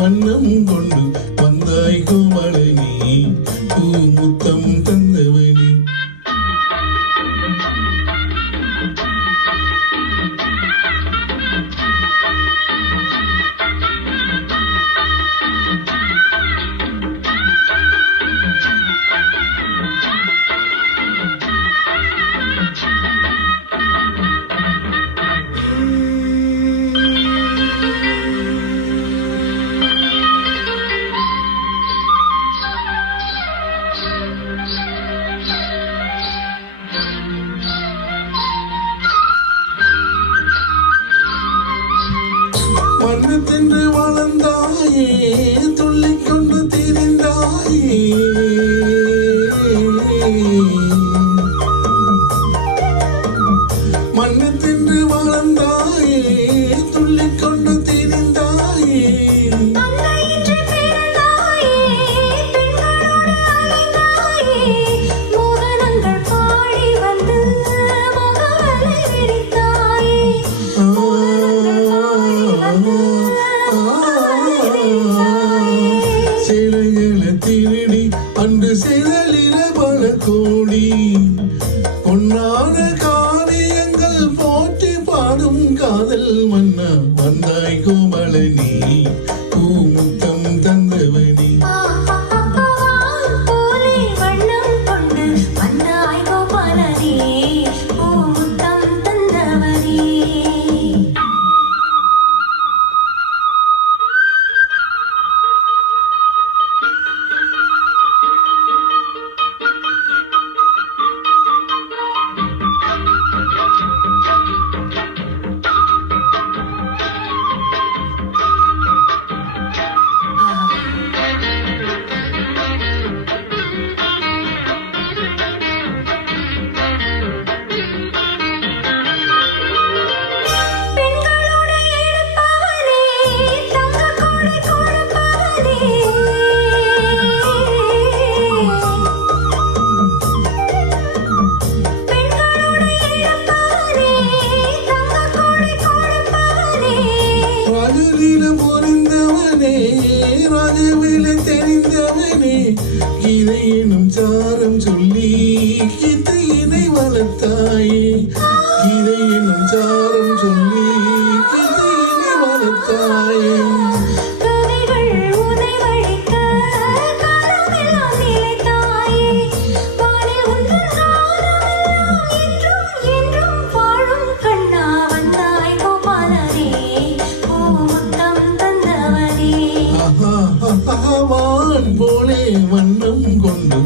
வண்ணம் கொண்டு வந்தாய் கோமளனி பூமுத்தம் தந்தவனி மண்ணு வளர்ந்தாயே துள்ளிக் கொண்டு திரிந்தாயே மண்ணு தின்று வளர்ந்தாயே துள்ளிக் கொண்டு திரிந்தாயே திருடி அன்று சிதலில பல கோடி பொன்னான காரியங்கள் போற்றி பாடும் காதல் மன்னா வந்தாய் கோமளனி பூமுத்தம் தந்தவனி ராஜவில தெரிந்தவனே இதையெனும் சாரம் சொல்லி இதையினை வளர்த்தாயே இதையெனும் சாரம் சொல்லி இதையினை வளர்த்தாயே வான் போலே வண்ணம் கொண்டு